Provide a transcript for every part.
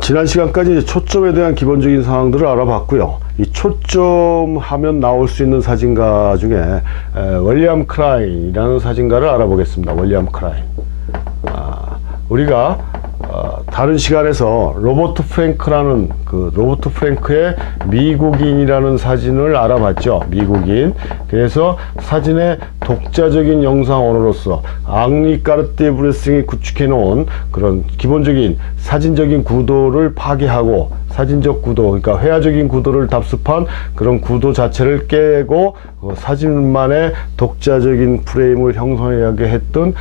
지난 시간까지 초점에 대한 기본적인 사항들을 알아봤고요. 이 초점하면 나올 수 있는 사진가 중에 월리엄 크라인이라는 사진가를 알아보겠습니다. 월리엄 크라인. 우리가 다른 시간에서 로버트 프랭크라는 로버트 프랭크의 미국인이라는 사진을 알아봤죠. 미국인. 그래서 사진의 독자적인 영상 언어로서 앙리 까르띠에 브레싱이 구축해 놓은 그런 기본적인 사진적인 구도를 파괴하고 사진적 구도, 그러니까 회화적인 구도를 답습한 그런 구도 자체를 깨고 사진만의 독자적인 프레임을 형성하게 했던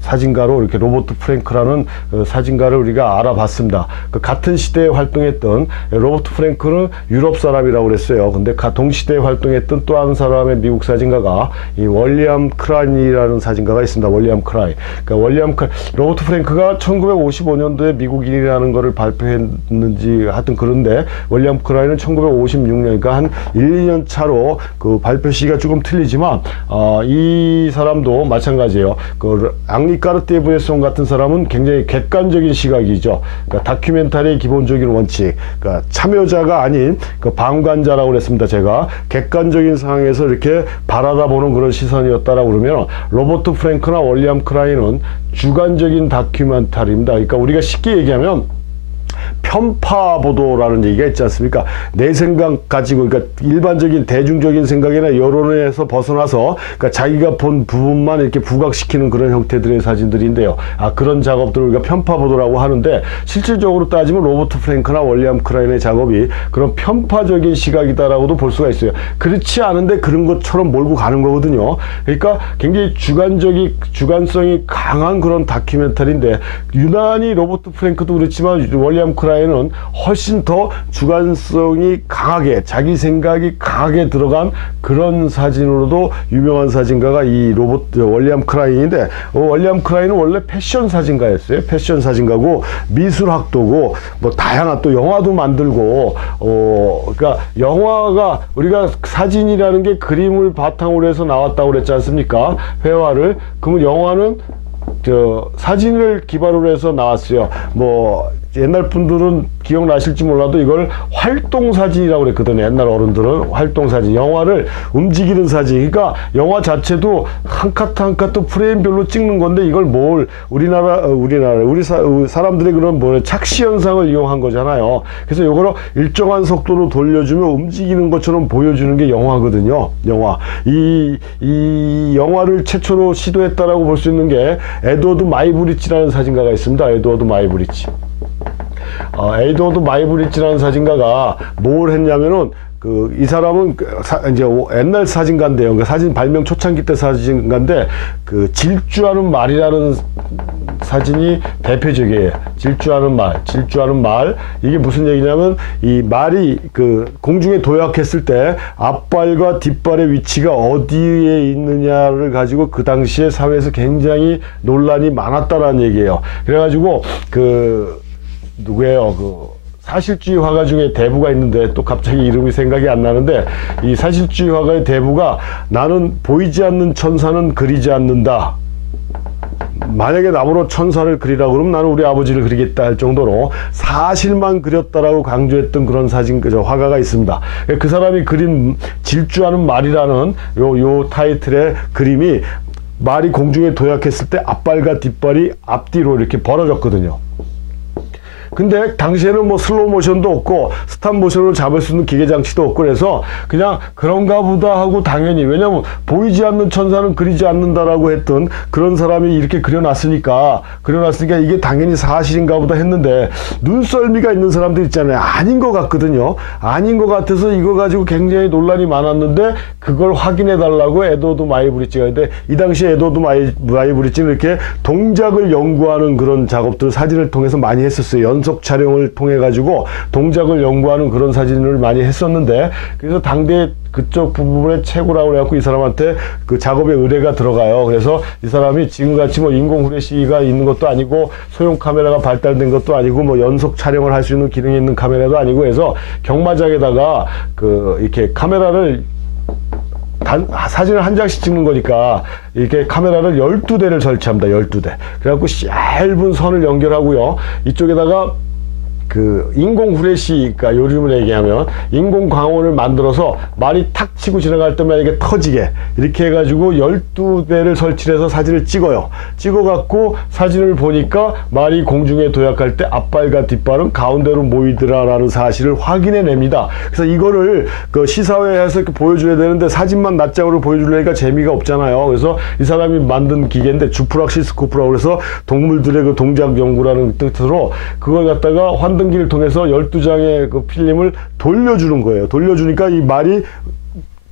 사진가로 이렇게 로버트 프랭크라는 사진가를 우리가 알아봤습니다. 같은 시대에 활동했던 로버트 프랭크는 유럽 사람이라고 그랬어요. 근데 동시대에 활동했던 또 한 사람의 미국 사진가가 이 월리엄 크라인이라는 사진가가 있습니다. 월리엄 크라인. 그러니까 로버트 프랭크가 1955년도에 미국인이라는 거를 발표했는지 하여튼 그런데 월리엄 크라인은 1956년, 그러니까 한 1, 2년 차로 그 발표 시기가 조금 틀리지만 이 사람도 마찬가지예요. 앙리 까르띠에 브레송 같은 사람은 굉장히 객관적인 시각이죠. 그러니까 다큐멘터리의 기본적인 원칙, 그러니까 참여자가 아닌 방관자라고 그랬습니다. 제가 객관적인 상황에서 이렇게 바라다보는 그런 시선이었다라고 그러면, 로버트 프랭크나 월리엄 크라인은 주관적인 다큐멘터리입니다. 그러니까 우리가 쉽게 얘기하면 편파 보도라는 얘기가 있지 않습니까? 내 생각 가지고, 그러니까 일반적인 대중적인 생각이나 여론에서 벗어나서 그러니까 자기가 본 부분만 이렇게 부각시키는 그런 형태들의 사진들인데요. 그런 작업들을 우리가 편파 보도라고 하는데, 실질적으로 따지면 로버트 프랭크나 월리엄 크라인의 작업이 그런 편파적인 시각이다라고도 볼 수가 있어요. 그렇지 않은데 그런 것처럼 몰고 가는 거거든요. 그러니까 굉장히 주관성이 강한 그런 다큐멘터리인데, 유난히 로버트 프랭크도 그렇지만 월리엄 크라인은 훨씬 더 주관성이 강하게, 자기 생각이 강하게 들어간 그런 사진으로도 유명한 사진가가 이 월리엄 크라인인데, 월리엄 크라인은 원래 패션 사진가였어요. 패션 사진가고 미술학도고 뭐 다양한 또 영화도 만들고, 그러니까 영화가, 우리가 사진이라는 게 그림을 바탕으로 해서 나왔다고 그랬지 않습니까? 회화를. 그러면 영화는 사진을 기반으로 해서 나왔어요. 뭐 옛날 분들은 기억나실지 몰라도 이걸 활동사진이라고 그랬거든요. 옛날 어른들은 활동사진, 영화를 움직이는 사진. 그러니까 영화 자체도 한 카트 한 카트 프레임별로 찍는 건데, 이걸 우리 사람들의 그런 착시 현상을 이용한 거잖아요. 그래서 이거를 일정한 속도로 돌려주면 움직이는 것처럼 보여주는 게 영화거든요. 영화. 이 영화를 최초로 시도했다라고 볼 수 있는 게 에드워드 마이브리치라는 사진가가 있습니다. 에드워드 마이브리치. 에드워드 마이브리치라는 사진가가 뭘 했냐면은, 이 사람은 이제 옛날 사진가인데요. 그러니까 사진 발명 초창기 때 사진가인데, 질주하는 말이라는 사진이 대표적이에요. 질주하는 말. 이게 무슨 얘기냐면, 이 말이 공중에 도약했을 때 앞발과 뒷발의 위치가 어디에 있느냐를 가지고 그 당시에 사회에서 굉장히 논란이 많았다라는 얘기예요. 그래가지고 누구예요? 사실주의 화가 중에 대부가 있는데, 또 갑자기 이름이 생각이 안 나는데, 이 사실주의 화가의 대부가, 나는 보이지 않는 천사는 그리지 않는다. 만약에 나보고 천사를 그리라고 그러면 나는 우리 아버지를 그리겠다 할 정도로 사실만 그렸다라고 강조했던 그런 화가가 있습니다. 그 사람이 그린 질주하는 말이라는 요 타이틀의 그림이, 말이 공중에 도약했을 때 앞발과 뒷발이 앞뒤로 이렇게 벌어졌거든요. 근데 당시에는 뭐 슬로우 모션도 없고 스탑 모션으로 잡을 수 있는 기계 장치도 없고, 그래서 그냥 그런가 보다 하고 당연히, 왜냐면 보이지 않는 천사는 그리지 않는다라고 했던 그런 사람이 이렇게 그려놨으니까 이게 당연히 사실인가 보다 했는데, 눈썰미가 있는 사람들 있잖아요. 아닌 것 같거든요. 아닌 것 같아서 이거 가지고 굉장히 논란이 많았는데, 그걸 확인해 달라고 에드워드 마이브리치가 있는데, 이 당시에 에드워드 마이브리치는 이렇게 동작을 연구하는 그런 작업들을 사진을 통해서 많이 했었어요. 연속 촬영을 통해 가지고 동작을 연구하는 그런 사진을 많이 했었는데, 그래서 당대 그쪽 부분의 최고라고 해갖고 이 사람한테 그 작업에 의뢰가 들어가요. 그래서 이 사람이 지금같이 뭐 인공 후레쉬가 있는 것도 아니고 소형 카메라가 발달된 것도 아니고 뭐 연속 촬영을 할 수 있는 기능이 있는 카메라도 아니고 해서 경마장에다가 이렇게 카메라를 사진을 한 장씩 찍는 거니까 이렇게 카메라를 12대를 설치합니다. 12대. 그래갖고 얇은 선을 연결하고요. 이쪽에다가 그 인공 후레쉬, 그러니까 요즘으로 얘기하면 인공 광원을 만들어서 말이 탁 치고 지나갈 때마다 이게 터지게 이렇게 해가지고 12대를 설치해서 사진을 찍어요. 찍어갖고 사진을 보니까 말이 공중에 도약할 때 앞발과 뒷발은 가운데로 모이더라라는 사실을 확인해 냅니다. 그래서 이거를 그 시사회에서 이렇게 보여줘야 되는데 사진만 낱장으로 보여주려니까 재미가 없잖아요. 그래서 이 사람이 만든 기계인데 주프락시스코프라고 그래서 동물들의 그 동작 연구라는 뜻으로 그걸 갖다가 환등기를 통해서 12장의 그 필름을 돌려주는 거예요. 돌려주니까 이 말이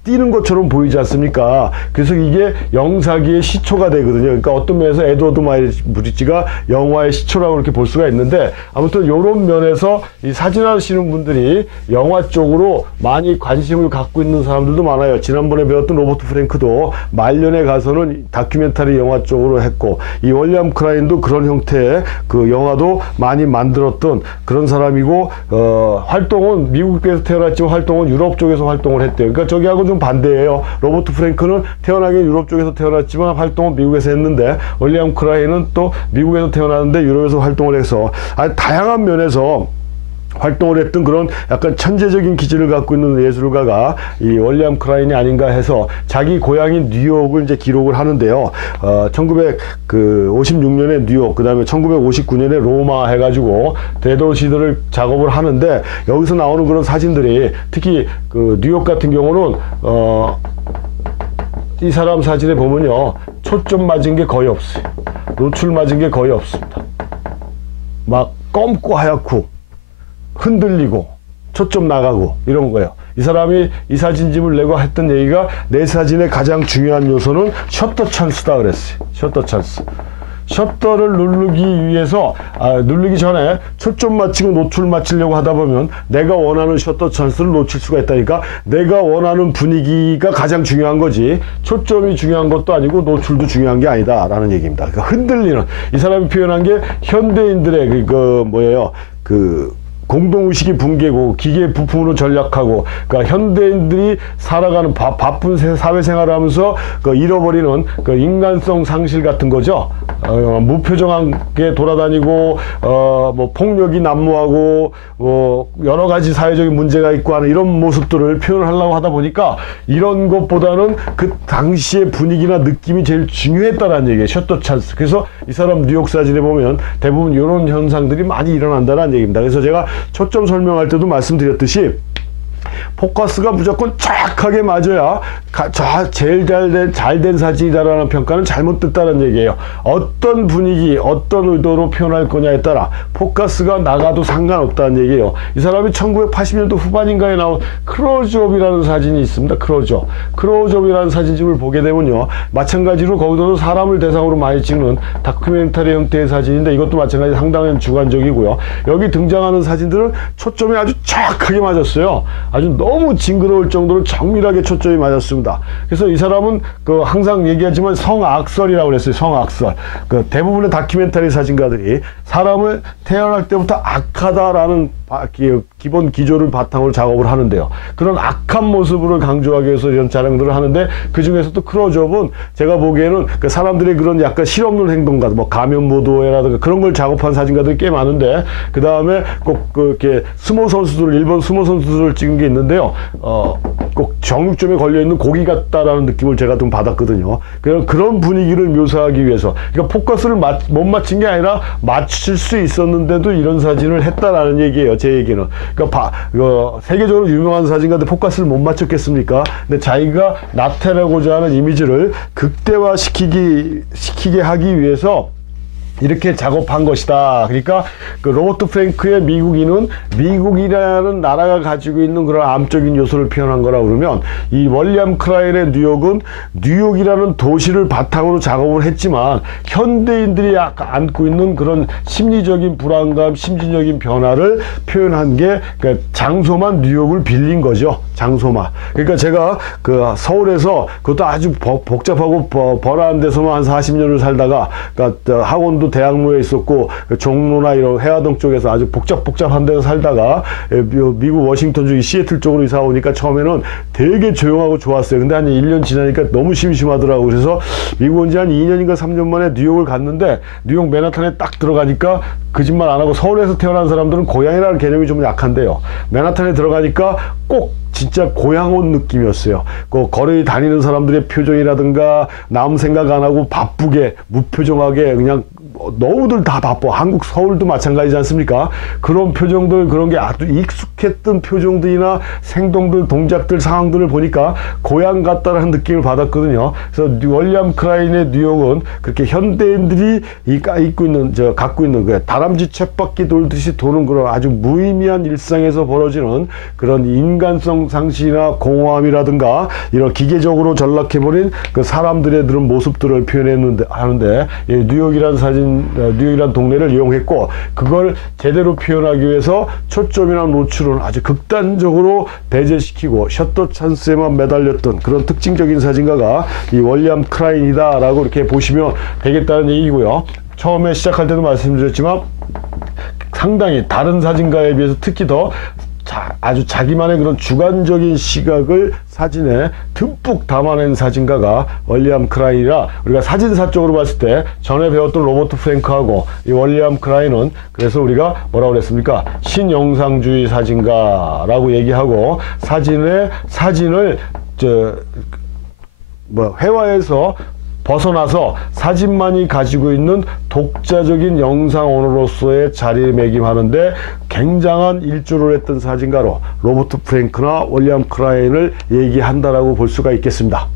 뛰는 것처럼 보이지 않습니까? 그래서 이게 영사기의 시초가 되거든요. 그러니까 어떤 면에서 에드워드 마일즈 브릿지가 영화의 시초라고 이렇게 볼 수가 있는데, 아무튼 이런 면에서 이 사진하시는 분들이 영화 쪽으로 많이 관심을 갖고 있는 사람들도 많아요. 지난번에 배웠던 로버트 프랭크도 말년에 가서는 다큐멘터리 영화 쪽으로 했고, 이 월리엄 크라인도 그런 형태의 그 영화도 많이 만들었던 그런 사람이고, 활동은 미국에서 태어났지만 활동은 유럽 쪽에서 활동을 했대요. 그러니까 저기하고 좀 반대예요. 로버트 프랭크는 태어나긴 유럽 쪽에서 태어났지만 활동은 미국에서 했는데, 월리엄 크라인은 또 미국에서 태어났는데 유럽에서 활동을 해서 아주 다양한 면에서 활동을 했던 그런 약간 천재적인 기질을 갖고 있는 예술가가 이 월리엄 크라인이 아닌가 해서 자기 고향인 뉴욕을 이제 기록을 하는데요. 1956년에 뉴욕, 그 다음에 1959년에 로마 해가지고 대도시들을 작업을 하는데, 여기서 나오는 그런 사진들이 특히 그 뉴욕 같은 경우는 이 사람 사진에 보면요, 초점 맞은 게 거의 없어요. 노출 맞은 게 거의 없습니다. 막 검고 하얗고 흔들리고 초점 나가고 이런 거예요. 이 사람이 이 사진집을 내고 했던 얘기가, 내 사진의 가장 중요한 요소는 셔터 찬스다 그랬어요. 셔터 찬스. 셔터를 누르기 위해서 누르기 전에 초점 맞추고 노출 맞추려고 하다 보면 내가 원하는 셔터 찬스를 놓칠 수가 있다니까. 내가 원하는 분위기가 가장 중요한 거지, 초점이 중요한 것도 아니고 노출도 중요한 게 아니다 라는 얘기입니다. 그러니까 흔들리는, 이 사람이 표현한 게 현대인들의 공동의식이 붕괴고 기계 부품으로 전락하고, 그러니까 현대인들이 살아가는 바쁜 사회생활을 하면서 잃어버리는 그 인간성 상실 같은 거죠. 무표정하게 돌아다니고 뭐 폭력이 난무하고 뭐 여러 가지 사회적인 문제가 있고 하는 이런 모습들을 표현하려고 하다 보니까, 이런 것보다는 그 당시의 분위기나 느낌이 제일 중요했다라는 얘기예요. 셔터 찬스. 그래서 이 사람 뉴욕 사진에 보면 대부분 이런 현상들이 많이 일어난다는 얘기입니다. 그래서 제가 초점 설명할 때도 말씀드렸듯이 포커스가 무조건 정확하게 맞아야 제일 잘된 사진이다라는 평가는 잘못됐다는 얘기예요. 어떤 분위기, 어떤 의도로 표현할 거냐에 따라 포커스가 나가도 상관없다는 얘기예요. 이 사람이 1980년도 후반인가에 나온 클로즈업이라는 사진이 있습니다. 클로즈업이라는 사진집을 보게 되면요, 마찬가지로 거기서도 사람을 대상으로 많이 찍는 다큐멘터리 형태의 사진인데, 이것도 마찬가지로 상당히 주관적이고요. 여기 등장하는 사진들은 초점이 아주 정확하게 맞았어요. 아주 너무 징그러울 정도로 정밀하게 초점이 맞았습니다. 그래서 이 사람은 항상 얘기하지만 성악설이라고 그랬어요. 성악설. 대부분의 다큐멘터리 사진가들이 사람을 태어날 때부터 악하다라는 기본 기조를 바탕으로 작업을 하는데요, 그런 악한 모습을 강조하기 위해서 이런 촬영들을 하는데, 그 중에서도 클로즈업은 제가 보기에는 그 사람들의 그런 약간 실없는 행동가, 뭐 가면 모도회라든가 그런 걸 작업한 사진가들이 꽤 많은데, 그 다음에 꼭 이렇게 스모 선수들, 일본 스모 선수들을 찍은 게 있는데요, 꼭 정육점에 걸려있는 고기 같다라는 느낌을 제가 좀 받았거든요. 그런 분위기를 묘사하기 위해서, 그러니까 포커스를 못 맞춘 게 아니라 맞출 수 있었는데도 이런 사진을 했다라는 얘기예요. 제 얘기는. 그러니까 세계적으로 유명한 사진가들 포커스를 못 맞췄겠습니까? 근데 자기가 나타내고자 하는 이미지를 극대화시키게 하기 위해서 이렇게 작업한 것이다. 그러니까 그 로버트 프랭크의 미국인은 미국이라는 나라가 가지고 있는 그런 암적인 요소를 표현한 거라 그러면, 이 월리엄 크라인의 뉴욕은 뉴욕이라는 도시를 바탕으로 작업을 했지만 현대인들이 안고 있는 그런 심리적인 불안감, 심리적인 변화를 표현한 게 그러니까 장소만 뉴욕을 빌린 거죠. 장소만. 그러니까 제가 서울에서 그것도 아주 복잡하고 번화한 데서만 한 40년을 살다가, 그러니까 학원도 사람도 대학로에 있었고 종로나 이런 해화동 쪽에서 아주 복잡한 데서 살다가 미국 워싱턴주 시애틀 쪽으로 이사 오니까 처음에는 되게 조용하고 좋았어요. 근데 한 1년 지나니까 너무 심심하더라고. 그래서 미국 온 지 한 2년인가 3년 만에 뉴욕을 갔는데 뉴욕 맨하탄에 딱 들어가니까 거짓말 안 하고 서울에서 태어난 사람들은 고향이라는 개념이 좀 약한데요. 맨하탄에 들어가니까 꼭 진짜 고향 온 느낌이었어요. 그 거리 다니는 사람들의 표정이라든가 남 생각 안 하고 바쁘게 무표정하게 그냥 너무들 다 바빠. 한국 서울도 마찬가지지 않습니까? 그런 표정들, 그런 게 아주 익숙했던 표정들이나 행동들, 동작들, 상황들을 보니까 고향 같다라는 느낌을 받았거든요. 그래서 월리엄 크라인의 뉴욕은 그렇게 현대인들이 갖고 있는 그 다람쥐 쳇바퀴 돌듯이 도는 그런 아주 무의미한 일상에서 벌어지는 그런 인간성 상실이나 공허함이라든가 이런 기계적으로 전락해버린 그 사람들의 그런 모습들을 하는데 뉴욕이라는 동네를 이용했고 그걸 제대로 표현하기 위해서 초점이나 노출은 아주 극단적으로 배제시키고 셔터 찬스에만 매달렸던 그런 특징적인 사진가가 이 월리엄 크라인이다 라고 이렇게 보시면 되겠다는 얘기고요. 처음에 시작할 때도 말씀드렸지만 상당히 다른 사진가에 비해서 특히 더 아주 자기만의 그런 주관적인 시각을 사진에 듬뿍 담아낸 사진가가 월리엄 크라인이라 우리가 사진사 쪽으로 봤을 때 전에 배웠던 로버트 프랭크하고 이 월리엄 크라인은 그래서 우리가 뭐라고 그랬습니까? 신영상주의 사진가라고 얘기하고 사진을 회화에서 벗어나서 사진만이 가지고 있는 독자적인 영상 언어로서의 자리매김하는데 굉장한 일조를 했던 사진가로 로버트 프랭크나 월리엄 크라인을 얘기한다라고 볼 수가 있겠습니다.